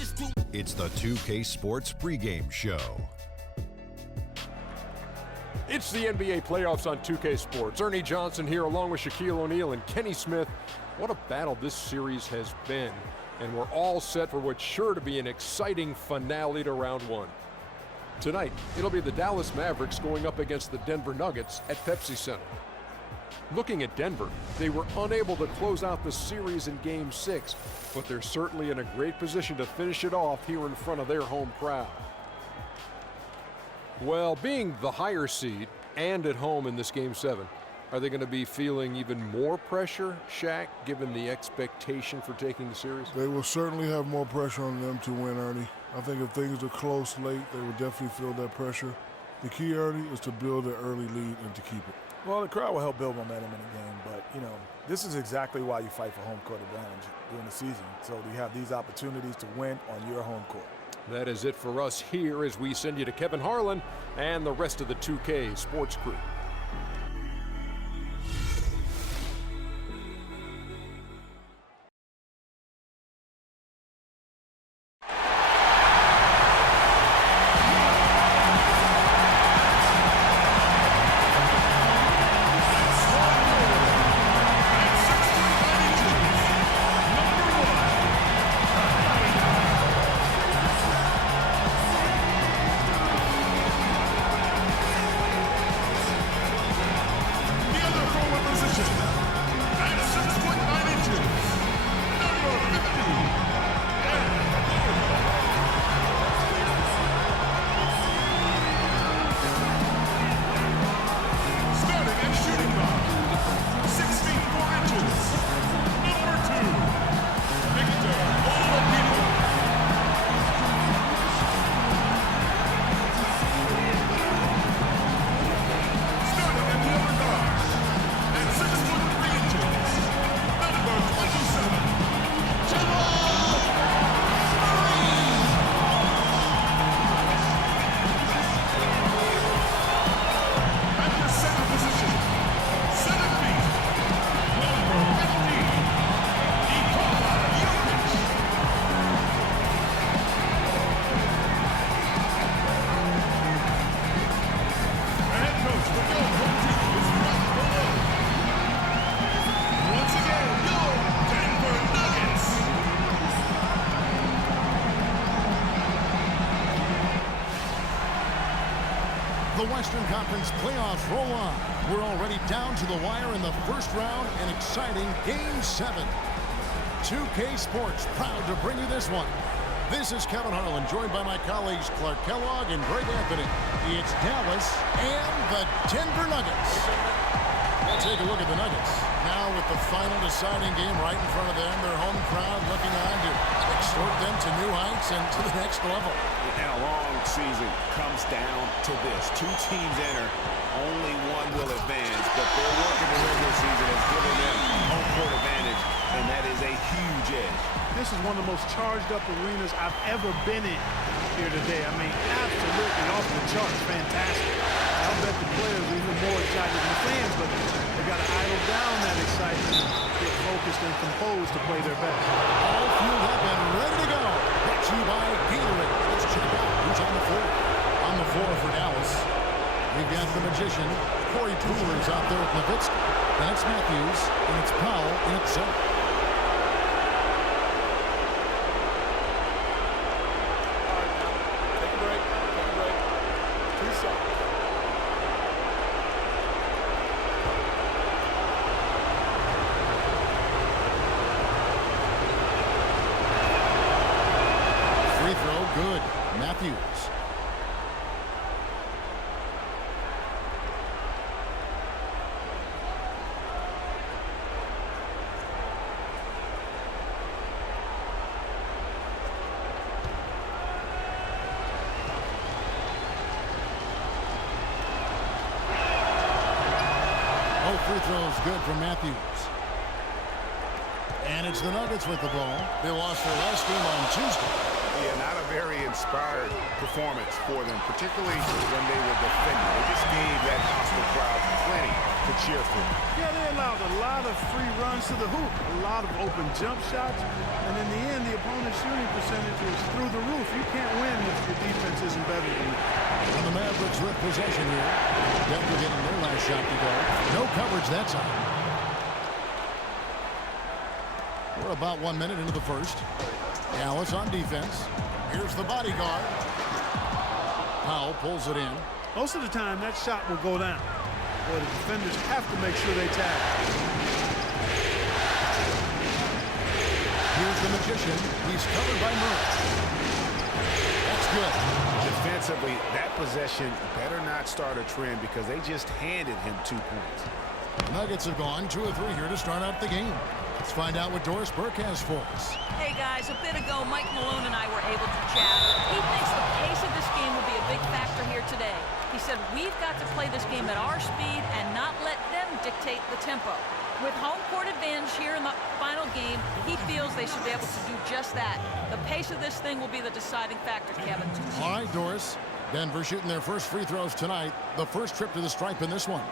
It's the 2K Sports pregame show. It's the NBA playoffs on 2K Sports. Ernie Johnson here along with Shaquille O'Neal and Kenny Smith. What a battle this series has been. And we're all set for what's sure to be an exciting finale to round one. Tonight, it'll be the Dallas Mavericks going up against the Denver Nuggets at Pepsi Center. Looking at Denver, they were unable to close out the series in Game 6, but they're certainly in a great position to finish it off here in front of their home crowd. Well, being the higher seed and at home in this Game 7, are they going to be feeling even more pressure, Shaq, given the expectation for taking the series? They will certainly have more pressure on them to win, Ernie. I think if things are close late, they will definitely feel that pressure. The key, Ernie, is to build an early lead and to keep it. Well, the crowd will help build momentum in the game, but, this is exactly why you fight for home court advantage during the season. So you have these opportunities to win on your home court. That is it for us here as we send you to Kevin Harlan and the rest of the 2K Sports crew. The Western Conference playoffs roll on. We're already down to the wire in the first round, an exciting Game 7. 2K Sports proud to bring you this one. This is Kevin Harlan, joined by my colleagues Clark Kellogg and Greg Anthony. It's Dallas and the Denver Nuggets. Let's take a look at the Nuggets. Now with the final deciding game right in front of them, their home crowd looking on to extort them to new heights and to the next level. And a long season comes down to this. Two teams enter, only one will advance, but their work in the regular season has given them home court advantage, and that is a huge edge. This is one of the most charged up arenas I've ever been in here today. I mean, absolutely off the charts, fantastic. I'll bet the players are even more excited than the fans, but they got to idle down that excitement and get focused and composed to play their best. All fueled up and ready to go. Brought to you by Gatorade. Let's check out who's on the floor. On the floor for Dallas, we've got the magician. Corey Pooler's out there with Nowitzki. Then it's Matthews, and it's Powell, and it's Zone. Good. Matthews. Oh, free throws good from Matthews. And it's the Nuggets with the ball. They lost their last game on Tuesday. Yeah, not a very inspired performance for them, particularly when they were defending. They just gave that hostile crowd plenty to cheer for. Yeah, they allowed a lot of free runs to the hoop, a lot of open jump shots, and in the end, the opponent's shooting percentage was through the roof. You can't win if your defense isn't better than that. And the Mavericks with possession here. Denver getting their last shot to go. No coverage that time. We're about 1 minute into the first. Dallas on defense. Here's the bodyguard. Powell pulls it in. Most of the time, that shot will go down. But the defenders have to make sure they tag. Here's the magician. He's covered by Murray. That's good. Defensively, that possession better not start a trend because they just handed him 2 points. The Nuggets have gone 2 of 3 here to start out the game. Let's find out what Doris Burke has for us. Hey guys, a bit ago, Mike Malone and I were able to chat. He thinks the pace of this game will be a big factor here today. He said we've got to play this game at our speed and not let them dictate the tempo. With home court advantage here in the final game, he feels they should be able to do just that. The pace of this thing will be the deciding factor, Kevin. All right, Doris. Denver shooting their first free throws tonight. The first trip to the stripe in this one.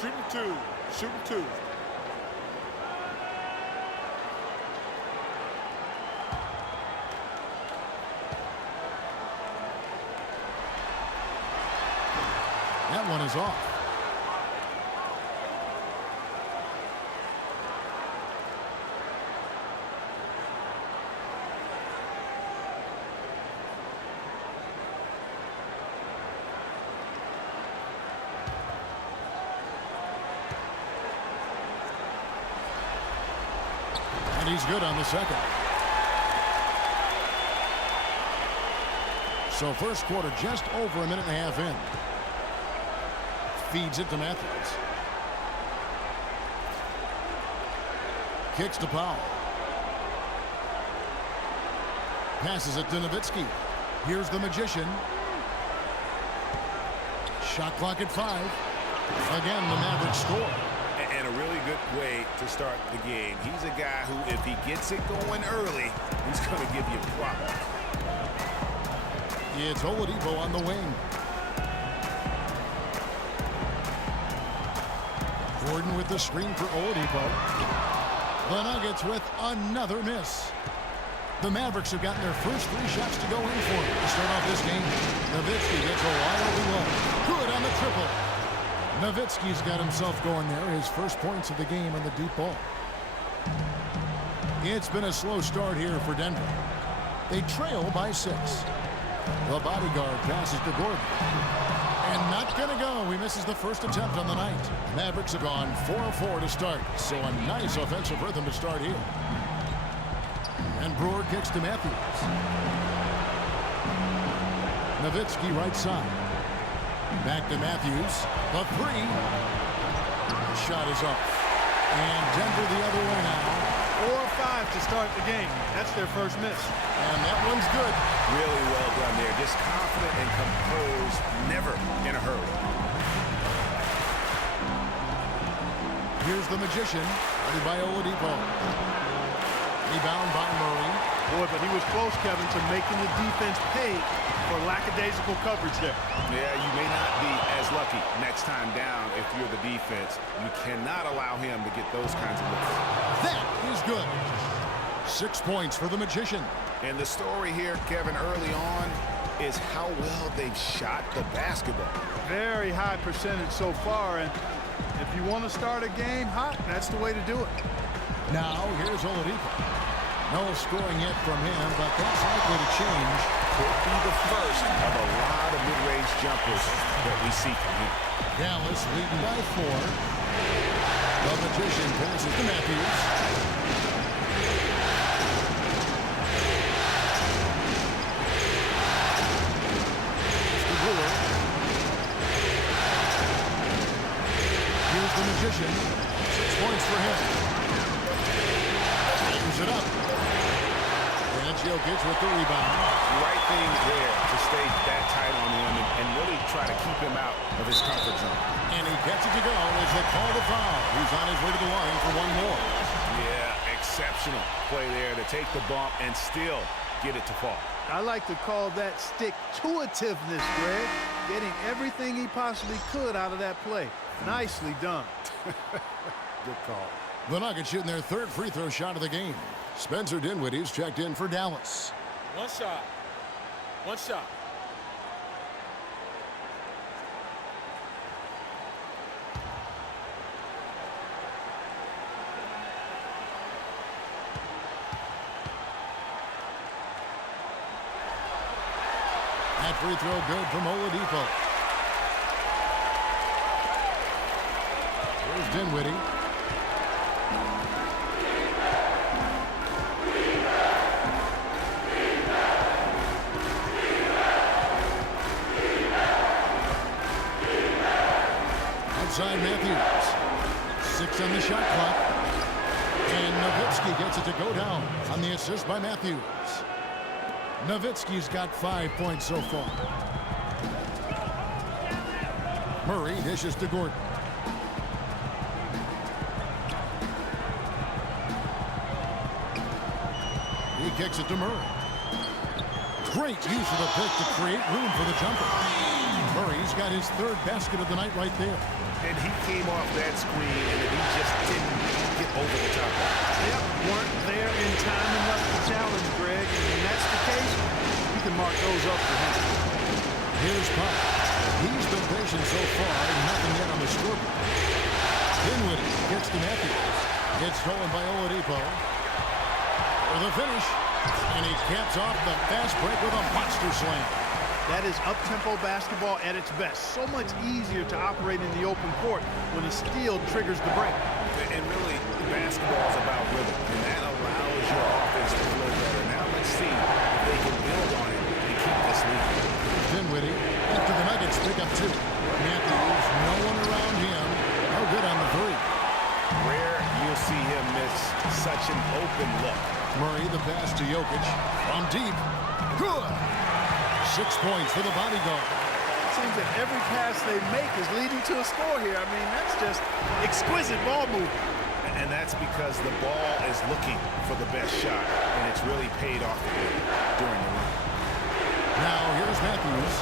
Shooting 2. Shooting 2. That one is off. And he's good on the second. So first quarter just over a minute and a half in. Feeds it to Matthews. Kicks to Powell. Passes it to Nowitzki. Here's the magician. Shot clock at 5. Again, the Mavericks score. And a really good way to start the game. He's a guy who, if he gets it going early, he's going to give you problems. It's Oladipo on the wing. Gordon with the screen for Oladipo. The Nuggets with another miss. The Mavericks have gotten their first 3 shots to go in for them to start off this game. Nowitzki gets a wide open look. Good on the triple. Nowitzki's got himself going there. His first points of the game on the deep ball. It's been a slow start here for Denver. They trail by 6. The bodyguard passes to Gordon. And not going to go. He misses the first attempt on the night. Mavericks have gone 4 of 4 to start. So a nice offensive rhythm to start here. And Brewer kicks to Matthews. Nowitzki right side. Back to Matthews. The 3. The shot is up. And Denver the other way now. 4 or 5 to start the game. That's their first miss. And that one's good. Really well done there. Just confident and composed. Never in a hurry. Here's the magician. Ready by Oladipo. Rebound by Murray. Boy, but he was close, Kevin, to making the defense pay for lackadaisical coverage there. Yeah, you may not be as lucky next time down if you're the defense. You cannot allow him to get those kinds of looks. That is good. 6 points for the magician. And the story here, Kevin, early on is how well they've shot the basketball. Very high percentage so far, and if you want to start a game hot, that's the way to do it. Now, here's Oladipo. No scoring yet from him, but that's likely to change. Could be the first of a lot of mid-range jumpers that we see from him. Dallas leading by 4. The magician passes to Matthews. To Brewer. Here's the magician. 6 points for him. Tightens it up. Jokic with the rebound. Right thing there to stay that tight on him and really try to keep him out of his comfort zone. And he gets it to go as they call the foul. He's on his way to the line for 1 more. Yeah, Exceptional play there to take the bump and still get it to fall. I like to call that stick-to-itiveness, Greg. Getting everything he possibly could out of that play. Nicely done. Good call. The Nuggets shooting their third free throw shot of the game. Spencer Dinwiddie's checked in for Dallas. One shot. One shot. That free throw good from Oladipo. Here's Dinwiddie. Outside Matthews. 6 on the shot clock. And Nowitzki gets it to go down on the assist by Matthews. Nowitzki's got 5 points so far. Murray dishes to Gordon. He kicks it to Murray. Great use of the pick to create room for the jumper. Murray's got his third basket of the night right there. And he came off that screen, and he just didn't get over the top. Yep, weren't there in time enough to challenge, Greg. And when that's the case, you can mark those up for him. Here's Pop. He's been patient so far, nothing yet on the scoreboard. Dinwiddie gets to Matthews. It's stolen by Oladipo. For the finish. And he caps off the fast break with a monster slam. That is up-tempo basketball at its best. So much easier to operate in the open court when a steal triggers the break. And really, basketball is about rhythm, and that allows your offense to flow better. Now let's see if they can build on it and keep this lead. Dinwiddie after the Nuggets pick up 2. Matthews, no one around him. No good on the three. Rare you'll see him miss such an open look. Murray the pass to Jokic. From deep. Good. 6 points for the bodyguard. Seems that every pass they make is leading to a score here. I mean, that's just exquisite ball movement. And that's because the ball is looking for the best shot, and it's really paid off for him during the run. Now here's Matthews.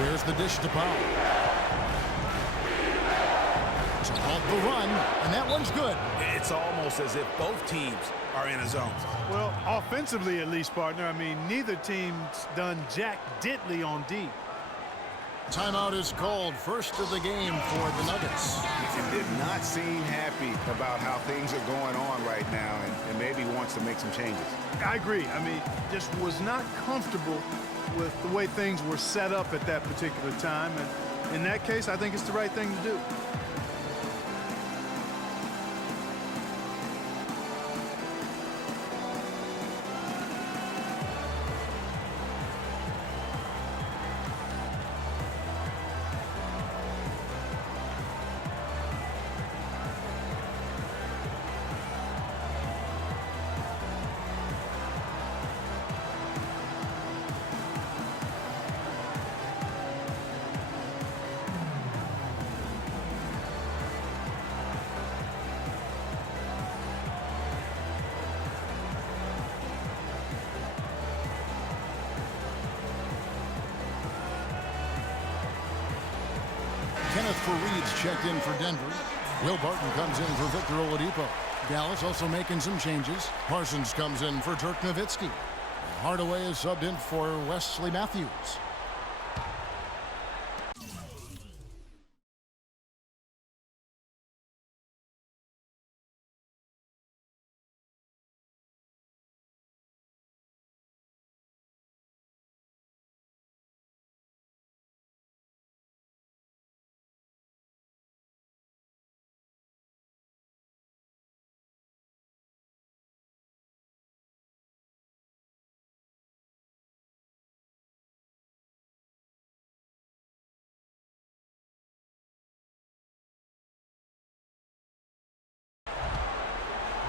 There's the dish to Powell. So called the run, and that one's good. It's almost as if both teams are in a zone. Well, offensively at least, partner. I mean, neither team's done jack diddly on D. Timeout is called. First of the game for the Nuggets. He did not seem happy about how things are going on right now, and maybe wants to make some changes. I agree. I mean, just was not comfortable with the way things were set up at that particular time. And in that case, I think it's the right thing to do. Kenneth Faried's checked in for Denver. Will Barton comes in for Victor Oladipo. Dallas also making some changes. Parsons comes in for Dirk Nowitzki. Hardaway is subbed in for Wesley Matthews.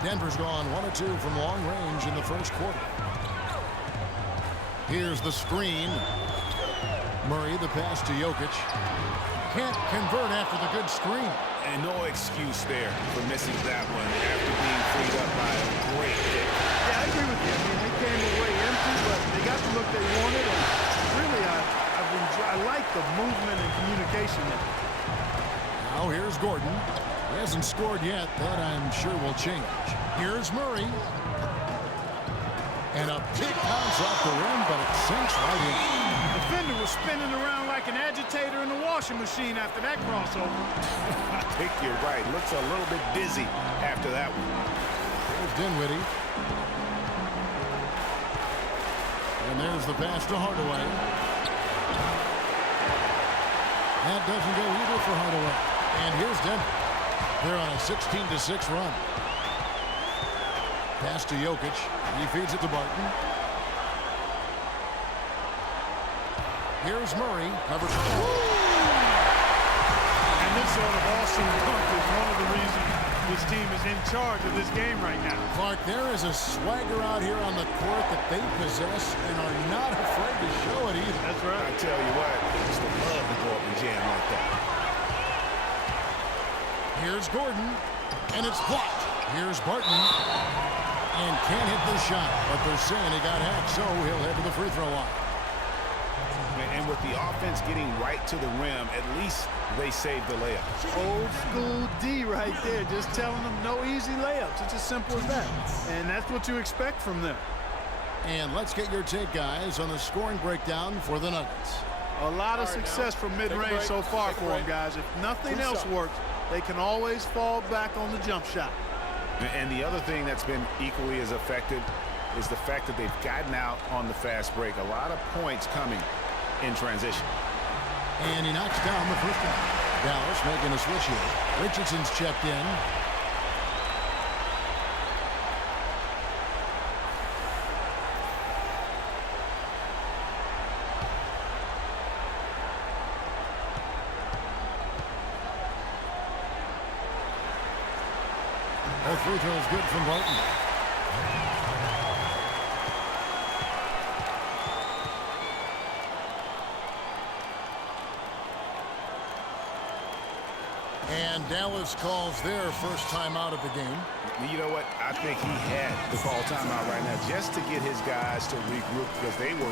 Denver's gone 1 of 2 from long range in the first quarter. Here's the screen. Murray, the pass to Jokic. Can't convert after the good screen. And no excuse there for missing that one after being freed up by a great hit. Yeah, I agree with you. I mean, they came away empty, but they got the look they wanted. And really, I like the movement and communication there. Now here's Gordon. He hasn't scored yet. That I'm sure will change. Here's Murray. And a big bounce off the rim, but it sinks right in. The defender was spinning around like an agitator in a washing machine after that crossover. I think you're right. Looks a little bit dizzy after that one. There's Dinwiddie. And there's the pass to Hardaway. That doesn't go either for Hardaway. And here's Denver. They're on a 16-6 run. Pass to Jokic. He feeds it to Barton. Here's Murray. Covered. And this sort of awesome dunk is one of the reasons this team is in charge of this game right now. Clark, there is a swagger out here on the court that they possess and are not afraid to show it either. That's right. I tell you what, I used to love to go up and jam like that. Here's Gordon, and it's blocked. Here's Barton, and can't hit the shot, but they're saying he got hacked, so he'll head to the free throw line. And with the offense getting right to the rim, at least they saved the layup. Old school D right there, just telling them no easy layups. It's as simple as that. And that's what you expect from them. And let's get your take, guys, on the scoring breakdown for the Nuggets. A lot of success from mid-range so far for them, guys. If nothing else works, they can always fall back on the jump shot. And the other thing that's been equally as effective is the fact that they've gotten out on the fast break. A lot of points coming in transition. And he knocks down the first one. Dallas making a switch here. Richardson's checked in. That free throw is good from Barton. And Dallas calls their first time out of the game. You know what? I think he had to call timeout right now just to get his guys to regroup because they were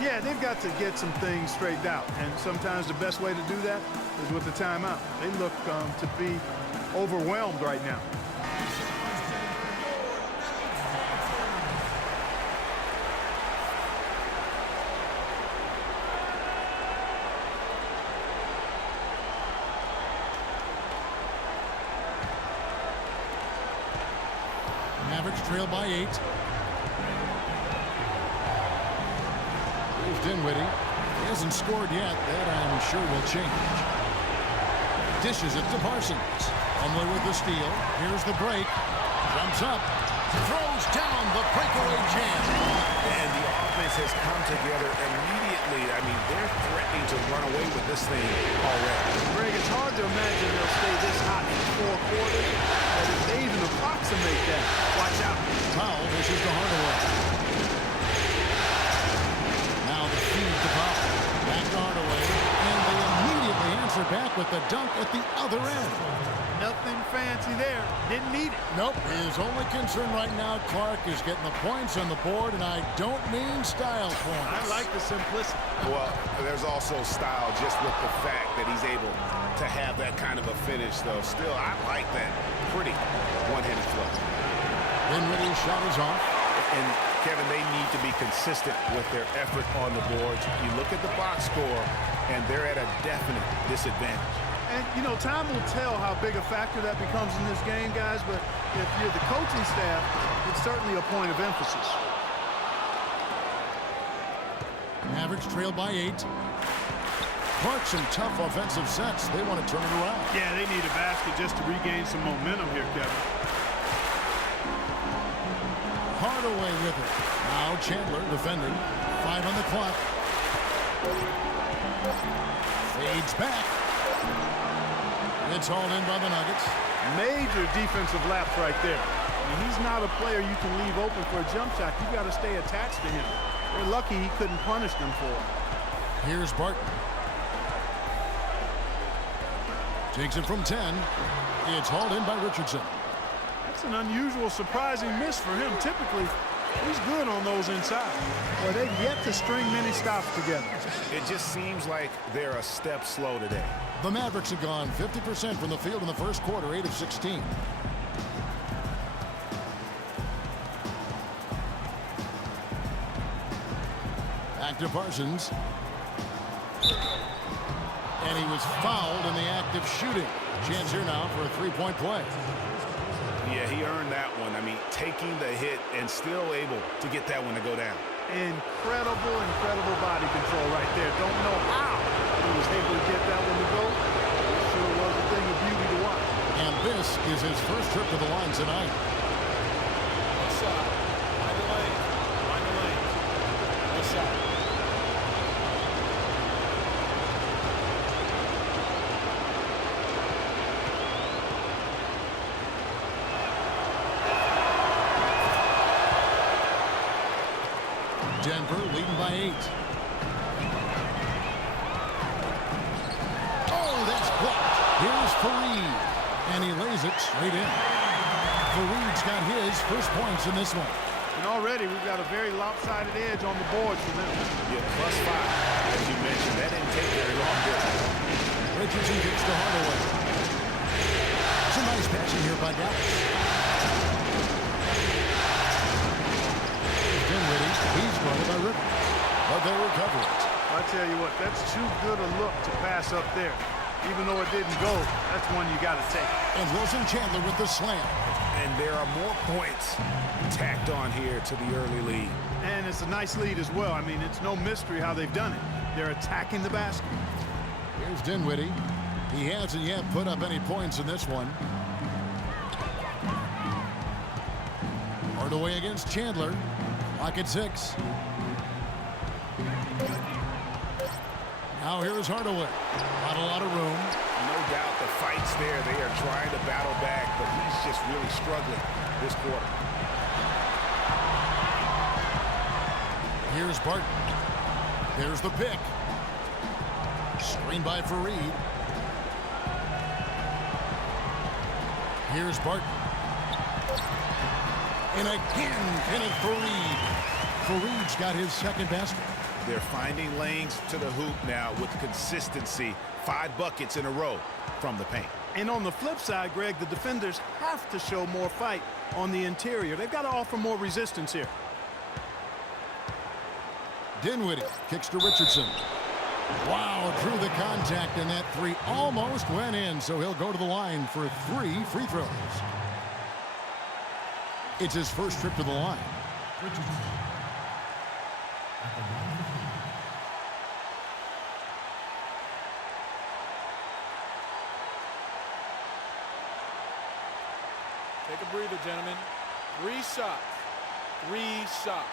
Yeah, they've got to get some things straightened out, and sometimes the best way to do that is with the timeout. They look to be overwhelmed right now. Mavericks trail by 8. Here's Dinwiddie. He hasn't scored yet. That I'm sure will change. Dishes it to Parsons. Plumlee with the steal. Here's the break. Jumps up. Throws down the breakaway jam. And the offense has come together immediately. I mean, they're threatening to run away with this thing already. Greg, it's hard to imagine they'll stay this hot for 4 quarters. But if they even approximate that, watch out. Powell pushes to Hardaway. Now the feed to Powell. Back to Hardaway. And they immediately answer back with the dunk at the other end. Nothing fancy there. Didn't need it. Nope. His only concern right now, Clark, is getting the points on the board, and I don't mean style points. I like the simplicity. Well, there's also style just with the fact that he's able to have that kind of a finish, though. Still, I like that pretty one-handed flow. Dinwiddie's shot is off. And, Kevin, they need to be consistent with their effort on the boards. You look at the box score, and they're at a definite disadvantage. And, you know, time will tell how big a factor that becomes in this game, guys, but if you're the coaching staff, it's certainly a point of emphasis. Mavericks trail by 8. Clark, some tough offensive sets. They want to turn it around. Yeah, they need a basket just to regain some momentum here, Kevin. Hardaway with it. Now Chandler defending. 5 on the clock. Fades back. It's hauled in by the Nuggets. Major defensive lapse right there. I mean, he's not a player you can leave open for a jump shot. You got to stay attached to him. They're lucky he couldn't punish them for it. Here's Barton. Takes it from 10. It's hauled in by Richardson. That's an unusual, surprising miss for him. Typically, he's good on those inside. Well, they've yet to string many stops together. It just seems like they're a step slow today. The Mavericks have gone 50% from the field in the first quarter, 8 of 16. Back to Parsons. And he was fouled in the act of shooting. Chance here now for a three-point play. Yeah, he earned that one. I mean, taking the hit and still able to get that one to go down. Incredible body control right there. Don't know how he was able to get that one to go. It sure was a thing of beauty to watch. And this is his first trip to the line tonight. One shot. Mind the lane. Mind the lane. One shot. Denver leading by 8. Oh, that's blocked. Here's Fareed. And he lays it straight in. Fareed's got his first points in this one. And already we've got a very lopsided edge on the board for them. Yeah, +5, as you mentioned. That didn't take very long, did it? Richardson kicks to Hardaway. Some nice passing here by Dallas. Dinwiddie, he's guarded by Rivers. But they recover it. I tell you what, that's too good a look to pass up there. Even though it didn't go, that's one you got to take. And Wilson Chandler with the slam. And there are more points tacked on here to the early lead. And it's a nice lead as well. I mean, it's no mystery how they've done it. They're attacking the basket. Here's Dinwiddie. He hasn't yet put up any points in this one. Hardaway against Chandler. Clock at 6. Now here's Hardaway. Not a lot of room. No doubt the fight's there. They are trying to battle back, but he's just really struggling this quarter. Here's Barton. There's the pick. Screen by Fareed. Here's Barton. And again, Kenneth Fareed. Fareed's got his second basket. They're finding lanes to the hoop now with consistency. 5 buckets in a row from the paint. And on the flip side, Greg, the defenders have to show more fight on the interior. They've got to offer more resistance here. Dinwiddie kicks to Richardson. Wow, drew the contact, and that three almost went in, so he'll go to the line for 3 free throws. It's his first trip to the line. Richardson. Take a breather, gentlemen. 3 shots. 3 shots.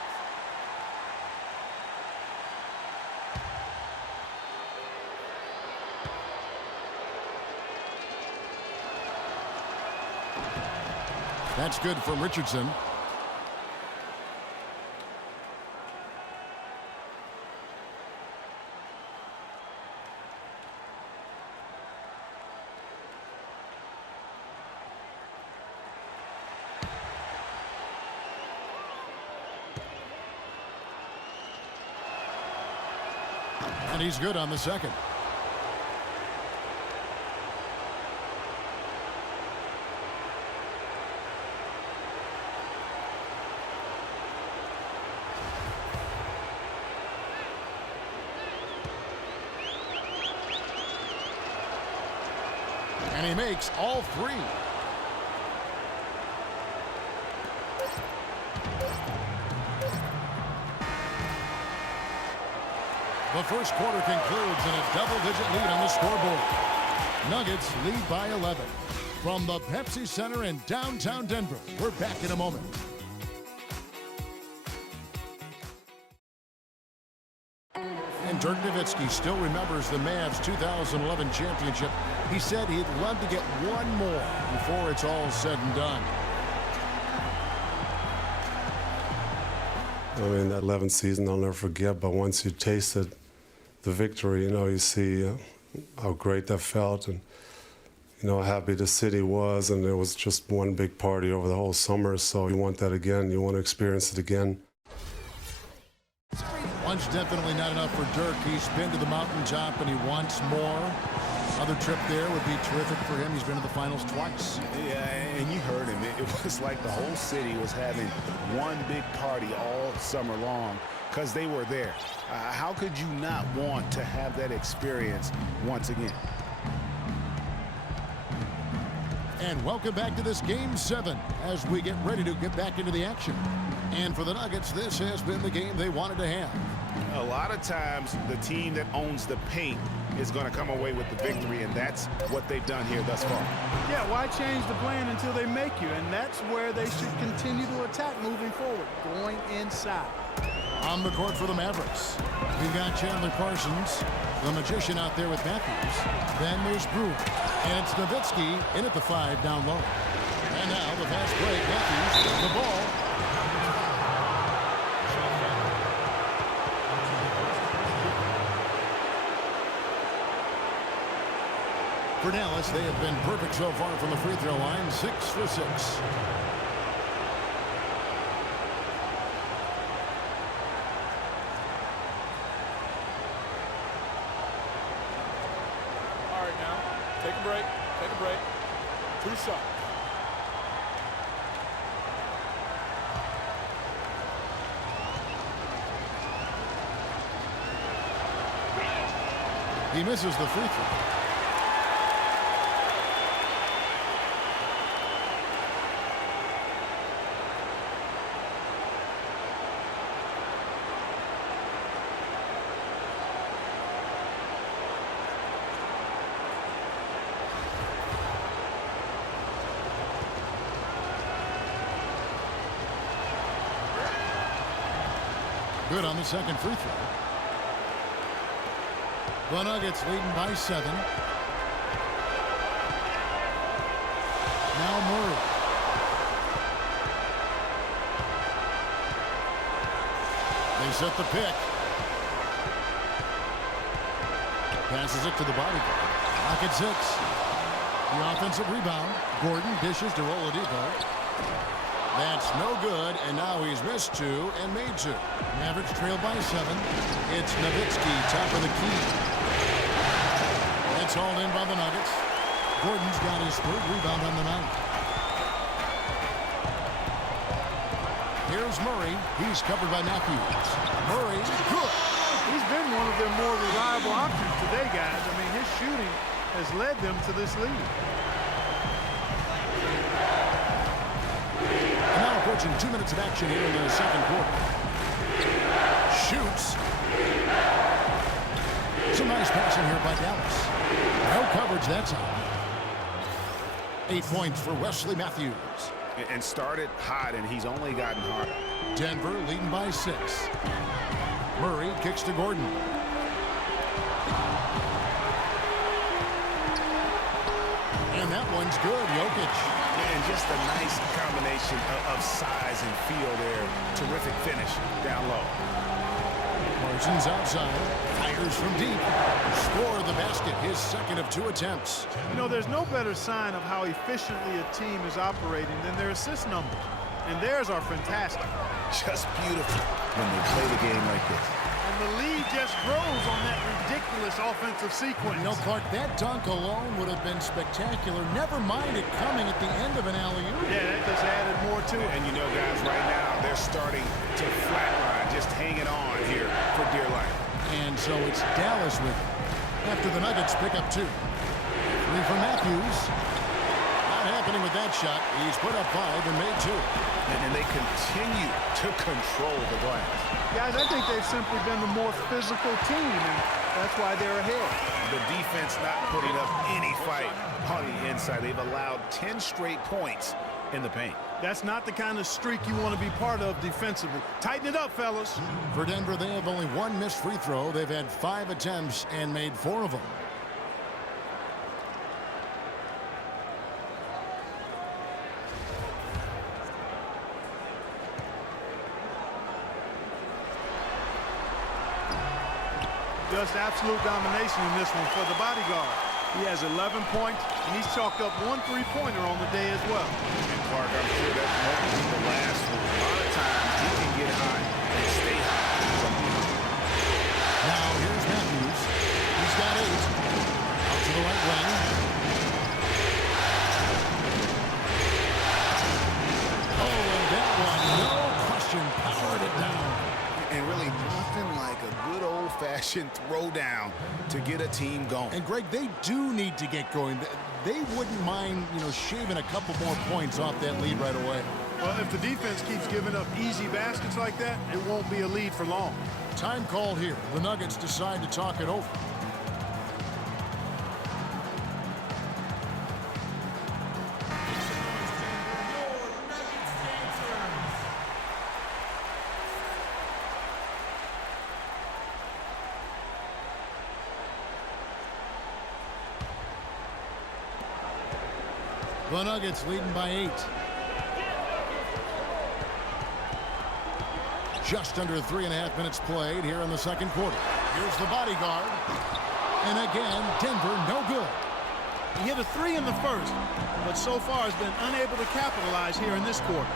That's good from Richardson. And he's good on the second. And he makes all 3. The first quarter concludes in a double-digit lead on the scoreboard. Nuggets lead by 11. From the Pepsi Center in downtown Denver, we're back in a moment. And Dirk Nowitzki still remembers the Mavs 2011 championship. He said he'd love to get one more before it's all said and done. I mean, that 11th season I'll never forget, but once you tasted the victory, you know, you see how great that felt and, you know, how happy the city was, and it was just one big party over the whole summer, so you want that again. You want to experience it again. One's definitely not enough for Dirk. He's been to the mountaintop and he wants more. Another trip there would be terrific for him. He's been to the finals twice. Yeah, and you heard him. It was like the whole city was having one big party all summer long because they were there. How could you not want to have that experience once again? And welcome back to this Game 7 as we get ready to get back into the action. And for the Nuggets, this has been the game they wanted to have. A lot of times, the team that owns the paint is going to come away with the victory, and that's what they've done here thus far. Yeah, why change the plan until they make you? And that's where they should continue to attack moving forward, going inside. On the court for the Mavericks, we've got Chandler Parsons, the magician out there with Matthews. Then there's Brewer, and it's Nowitzki in at the 5 down low. And now the fast break. Matthews, the ball. For Dallas, they have been perfect so far from the free throw line, 6 for 6. All right, now, take a break. Take a break. 2 shots. He misses the free throw. Good on the second free throw. The Nuggets leading by 7. Now Murray. They set the pick. Passes it to the bodyguard. Lock at 6. The offensive rebound. Gordon dishes to Oladipo. That's no good, and now he's missed 2 and made 2. Mavericks trail by 7. It's Nowitzki, top of the key. It's hauled in by the Nuggets. Gordon's got his 3rd rebound on the night. Here's Murray. He's covered by Matthews. Murray, good. He's been one of their more reliable options today, guys. I mean, his shooting has led them to this lead. And now approaching 2 minutes of action here in the second quarter. Shoots. Some nice passing here by Dallas. No coverage that time. 8 points for Wesley Matthews. And started hot, and he's only gotten hot. Denver leading by 6. Murray kicks to Gordon. And that one's good, Jokic. And just a nice combination of size and feel there. Terrific finish down low. Parsons outside, fires from deep. Score the basket, his 2nd of 2 attempts. You know, there's no better sign of how efficiently a team is operating than their assist numbers. And theirs are fantastic. Just beautiful when they play the game like this. And the lead just grows on that ridiculous offensive sequence. You know, Clark, that dunk alone would have been spectacular. Never mind it coming at the end of an alley-oop. Yeah, that just added more to it. And you know, guys, right now, they're starting to flatline, just hanging on here for dear life. And so it's Dallas with it. After the Nuggets pick up 2. 3 for Matthews. Not happening with that shot. He's put up 5 and made 2. And they continue to control the glass. Guys, I think they've simply been the more physical team, and that's why they're ahead. The defense not putting up any fight on the inside. They've allowed 10 straight points in the paint. That's not the kind of streak you want to be part of defensively. Tighten it up, fellas. For Denver, they have only 1 missed free throw. They've had 5 attempts and made 4 of them. Just absolute domination in this one for the bodyguard. He has 11 points, and he's chalked up 1 3-pointer on the day as well. And Clark, I'm sure that won't be the last one. A lot of times he can get hot and stay hot. Now here's Matthews. He's got 8. Out to the right wing. Oh, and that one, no question, powered it down. And really nothing like a good old-fashioned throwdown to get a team going. And Greg, they do need to get going. They wouldn't mind, shaving a couple more points off that lead right away. Well, if the defense keeps giving up easy baskets like that, it won't be a lead for long. Time called here. The Nuggets decide to talk it over. The Nuggets leading by 8. Just under 3.5 minutes played here in the second quarter. Here's the bodyguard. And again, Denver no good. He hit a 3 in the first, but so far has been unable to capitalize here in this quarter.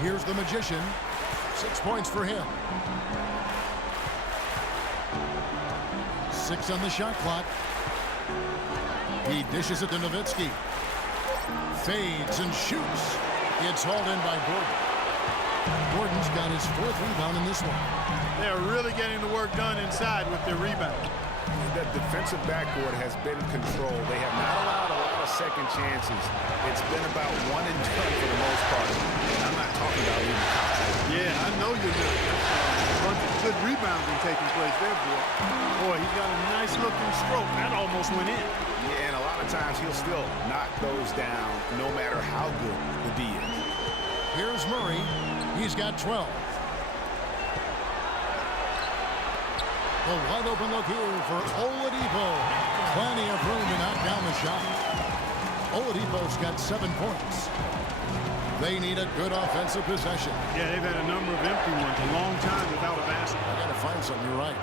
Here's the Magician. 6 points for him. 6 on the shot clock. He dishes it to Nowitzki. Fades and shoots. It's hauled in by Gordon. Gordon's got his 4th rebound in this one. They're really getting the work done inside with their rebound. The defensive backboard has been controlled. They have not allowed a lot of second chances. It's been about 1 and done for the most part. And I'm not talking about even contact. Yeah, I know you're not. A bunch of good rebounding taking place there, boy. Boy, he's got a nice looking stroke. That almost went in. Yeah, and a lot of times he'll still knock those down no matter how good the D is. Here's Murray. He's got 12. The wide open look here for Oladipo. Plenty of room to knock down the shot. Oladipo's got 7 points. They need a good offensive possession. Yeah, they've had a number of empty ones a long time without a basket. I got to find something. You're right.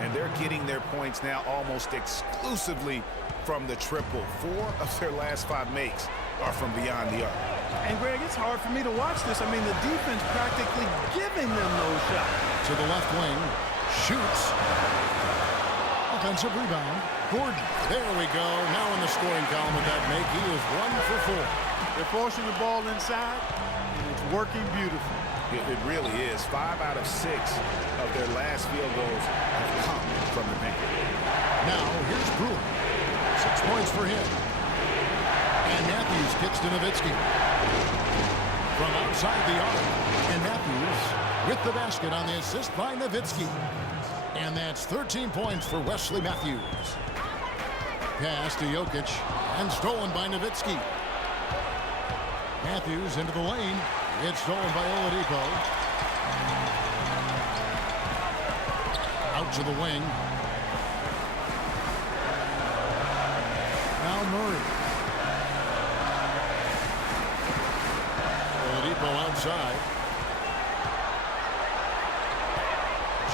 And they're getting their points now almost exclusively from the triple. 4 of their last 5 makes are from beyond the arc. And, Greg, it's hard for me to watch this. I mean, the defense practically giving them those shots. To the left wing. Shoots. Offensive rebound. Gordon. There we go. Now in the scoring column with that make. He is 1 for 4. They're forcing the ball inside, and it's working beautifully. It really is. 5 out of 6 of their last field goals have come from the paint. Now, here's Brewer. 6 points for him. And Matthews kicks to Nowitzki. From outside the arc. And Matthews with the basket on the assist by Nowitzki. And that's 13 points for Wesley Matthews. Pass to Jokic. And stolen by Nowitzki. Matthews into the lane. It's stolen by Oladipo. Out to the wing. Now Murray. Oladipo outside.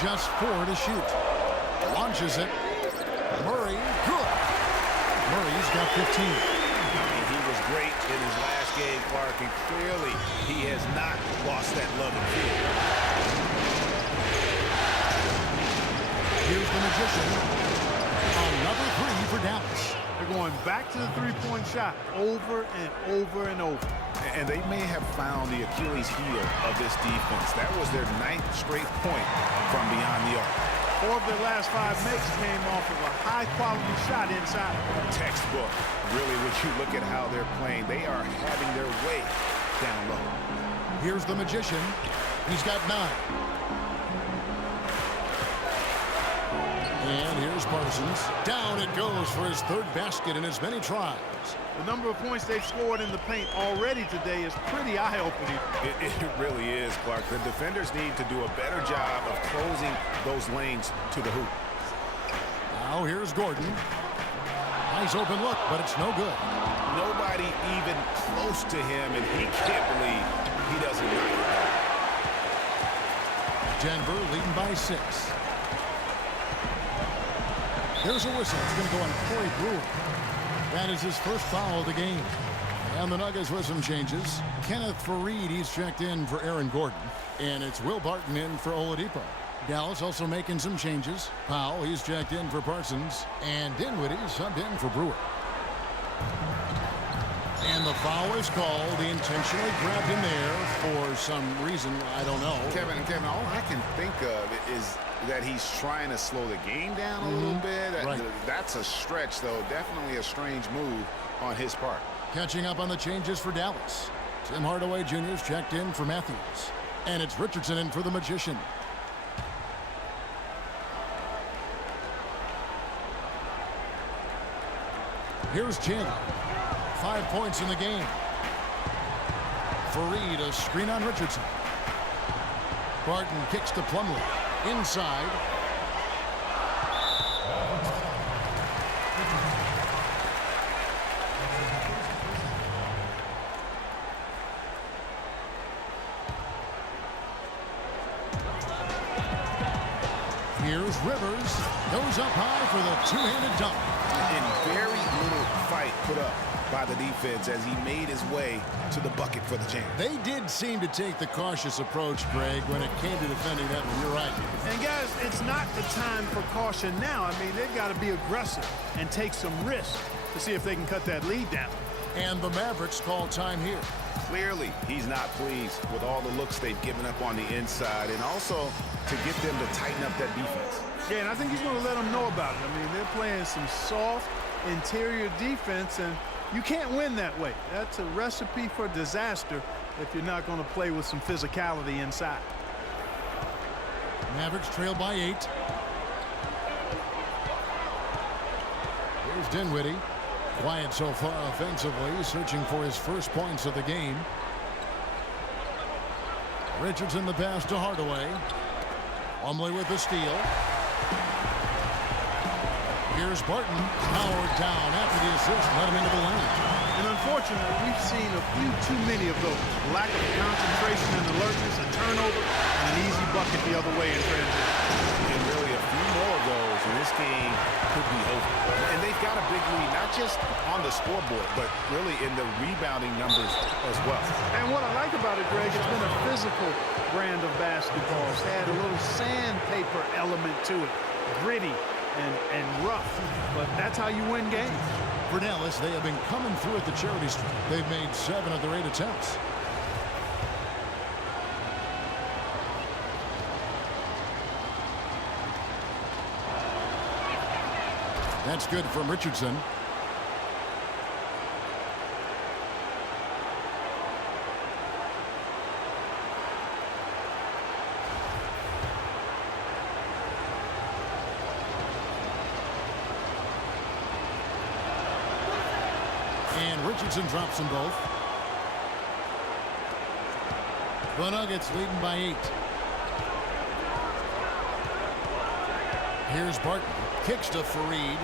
Just 4 to shoot. Launches it. Murray, good. Murray's got 15. He was great in his last game, Clark, and clearly he has not lost that love and field. Here's the Magician. Another 3 for Dallas. They're going back to the three-point shot over and over and over. And they may have found the Achilles heel of this defense. That was their 9th straight point from beyond the arc. 4 of their last 5 makes came off of a high-quality shot inside. Textbook. Really, when you look at how they're playing, they are having their way down low. Here's the Magician. He's got 9. And here's Parsons. Down it goes for his 3rd basket in as many tries. The number of points they've scored in the paint already today is pretty eye-opening. It really is, Clark. The defenders need to do a better job of closing those lanes to the hoop. Now here's Gordon. Nice open look, but it's no good. Nobody even close to him, and he can't believe he doesn't knock it down. Denver leading by 6. There's a whistle. It's going to go on Corey Brewer. That is his first foul of the game. And the Nuggets with some changes. Kenneth Faried, he's checked in for Aaron Gordon. And it's Will Barton in for Oladipo. Dallas also making some changes. Powell, he's checked in for Parsons. And Dinwiddie subbed in for Brewer. And the foul is called. He intentionally grabbed him there for some reason. I don't know. Kevin, all I can think of is that he's trying to slow the game down a little bit. Right. That's a stretch, though. Definitely a strange move on his part. Catching up on the changes for Dallas. Tim Hardaway Jr.'s checked in for Matthews. And it's Richardson in for the Magician. Here's Chandler. 5 points in the game. Faried, a screen on Richardson. Barton kicks to Plumlee. Inside. Here's Rivers. Goes up high for the two-handed dunk. In very little fight put up by the defense as he made his way to the bucket for the jam. They did seem to take the cautious approach, Greg, when it came to defending that one. You're right. And, guys, it's not the time for caution now. I mean, they've got to be aggressive and take some risks to see if they can cut that lead down. And the Mavericks call time here. Clearly, he's not pleased with all the looks they've given up on the inside and also to get them to tighten up that defense. Yeah, and I think he's going to let them know about it. I mean, they're playing some soft interior defense, and you can't win that way. That's a recipe for disaster if you're not going to play with some physicality inside. Mavericks trail by 8. Here's Dinwiddie. Quiet so far offensively, searching for his first points of the game. Richardson the pass to Hardaway. Plumlee with the steal. Here's Barton, powered down after the assist, let him into the lane. And unfortunately, we've seen a few too many of those. Lack of concentration and alertness, a turnover, and an easy bucket the other way in transition. And really a few more of those, and this this game could be over. And they've got a big lead, not just on the scoreboard, but really in the rebounding numbers as well. And what I like about it, Greg, it's been a physical brand of basketball. It's had a little sandpaper element to it, gritty and rough, but that's how you win games. For Dallas, they have been coming through at the charity stripe. They've made 7 of their 8 attempts. That's good from Richardson. And Richardson drops them both. The Nuggets leading by 8. Here's Barton. Kicks to Fareed.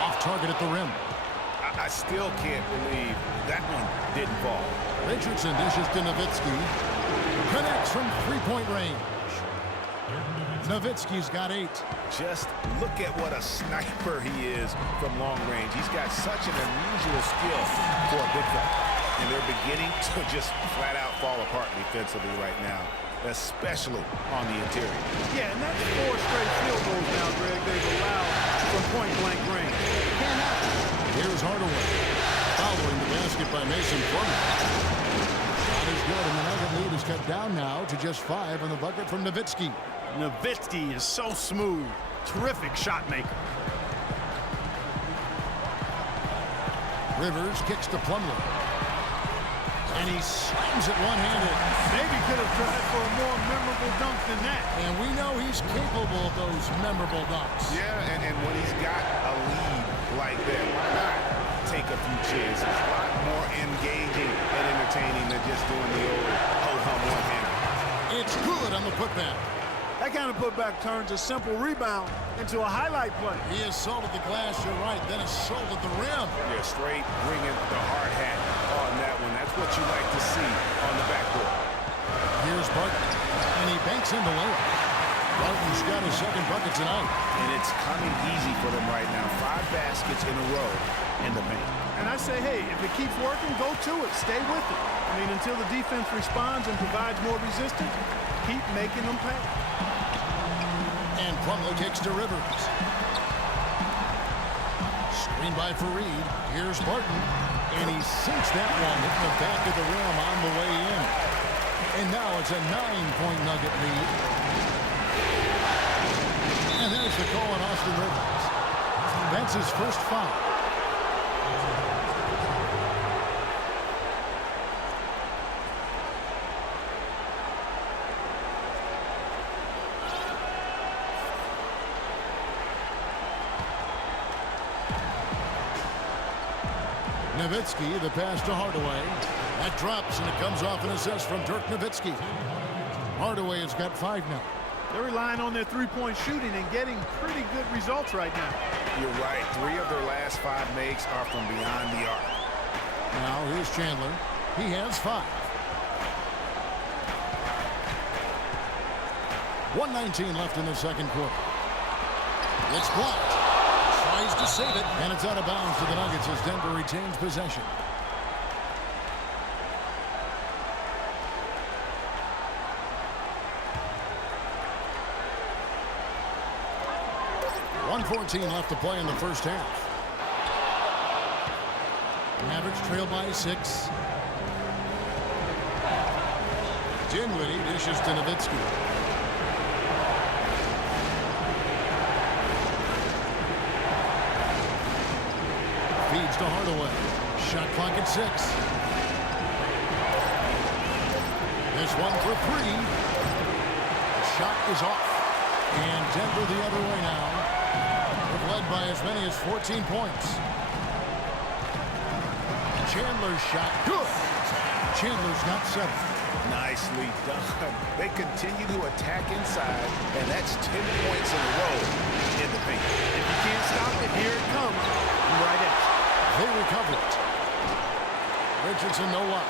Off target at the rim. I still can't believe that one didn't fall. Richardson dishes to Nowitzki. Connects from three-point range. Nowitzki's got 8. Just look at what a sniper he is from long range. He's got such an unusual skill for a big fella. And they're beginning to just flat out fall apart defensively right now, especially on the interior. Yeah, and that's 4 straight field goals now, Greg, they've allowed from point-blank range. Can't happen. Here's Hardaway. Following the basket by Mason Plumlee. Shot is good, and the Nugget lead is cut down now to just 5 on the bucket from Nowitzki. Nowitzki is so smooth. Terrific shot maker. Rivers kicks to Plumlee. And he slams it one-handed. Maybe could have tried for a more memorable dunk than that. And we know he's capable of those memorable dunks. Yeah, and when he's got a lead like that, why not take a few chances? A lot more engaging and entertaining than just doing the old ho-hum one-hander. It's good on the putback. That kind of putback turns a simple rebound into a highlight play. He assaulted the glass, you're right, then assaulted the rim. Yeah, straight bringing the hard hat on that one. That's what you like to see on the backboard. Here's Barton, and he banks in the layup. Barton's got his second bucket tonight. And it's coming easy for them right now. 5 baskets in a row in the paint. And I say, hey, if it keeps working, go to it. Stay with it. I mean, until the defense responds and provides more resistance, keep making them pay. And Plumlee kicks to Rivers. Screen by Fareed. Here's Barton. And he sinks that one, hitting the back of the rim on the way in. And now it's a 9-point Nugget lead. And there's the call on Austin Rivers. That's his first foul. Nowitzki, the pass to Hardaway. That drops, and it comes off an assist from Dirk Nowitzki. Hardaway has got 5 now. They're relying on their three-point shooting and getting pretty good results right now. You're right. 3 of their last 5 makes are from beyond the arc. Now here's Chandler. He has 5. 1:19 left in the second quarter. It's blocked. Tries to save it, and it's out of bounds to the Nuggets as Denver retains possession. .114 left to play in the first half. Mavericks trail by 6. Dinwiddie dishes to Nowitzki. Feeds to Hardaway. Shot clock at 6. This one for 3. The shot is off. And Denver the other way now. They've led by as many as 14 points. Chandler's shot. Good. Chandler's got 7. Nicely done. They continue to attack inside, and that's 10 points in a row in the paint. If you can't stop it, here it comes. Right at you. They recover it. Richardson, no luck.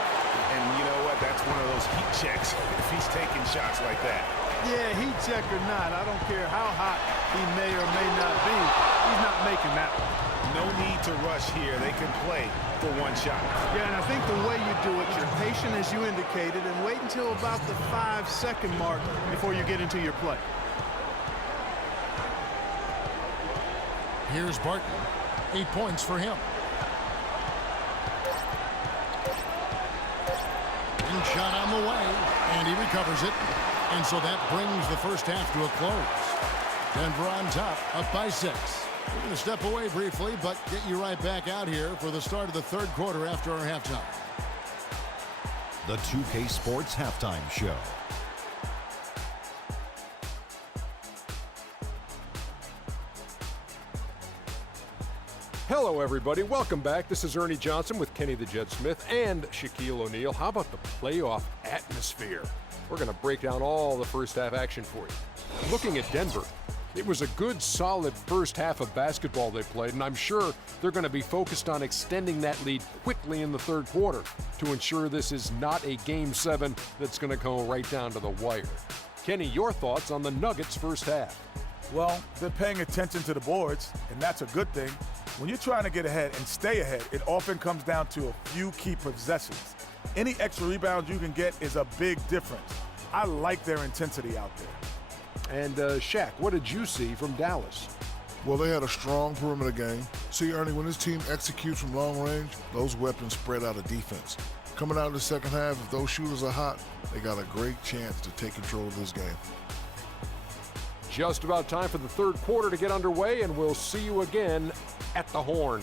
And you know what? That's one of those heat checks if he's taking shots like that. Yeah, heat check or not, I don't care how hot he may or may not be. He's not making that one. No need to rush here. They can play for one shot. Yeah, and I think the way you do it, you're patient as you indicated, and wait until about the 5-second mark before you get into your play. Here's Barton. 8 points for him. And shot on the way, and he recovers it. And so that brings the first half to a close. Denver on top, up by 6. We're going to step away briefly, but get you right back out here for the start of the third quarter after our halftime. The 2K Sports Halftime Show. Hello, everybody. Welcome back. This is Ernie Johnson with Kenny the Jet Smith and Shaquille O'Neal. How about the playoff atmosphere? We're going to break down all the first half action for you. Looking at Denver, it was a good, solid first half of basketball they played, and I'm sure they're going to be focused on extending that lead quickly in the third quarter to ensure this is not a Game 7 that's going to go right down to the wire. Kenny, your thoughts on the Nuggets' first half? Well, they're paying attention to the boards, and that's a good thing. When you're trying to get ahead and stay ahead, it often comes down to a few key possessions. Any extra rebounds you can get is a big difference. I like their intensity out there. And Shaq, what did you see from Dallas? Well, they had a strong perimeter game. See, Ernie, when this team executes from long range, those weapons spread out of defense. Coming out of the second half, if those shooters are hot, they got a great chance to take control of this game. Just about time for the third quarter to get underway, and we'll see you again at the Horn.